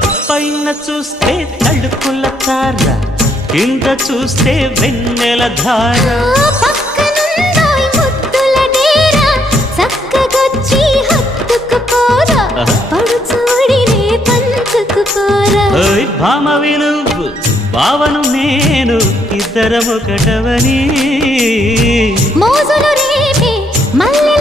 పైన చూస్తే తడుకుల తార, కింద చూస్తే వెన్నెల ధార. పక్కనుందోయ్ ముద్దుల డేరా, చక్కగొచ్చి హత్తుకుపోరా, పడుచూడినే పంచుకుపోరా. భామ విలువు భావను నేను, ఇద్దరమొకటవని మోజులు రేపే మల్లె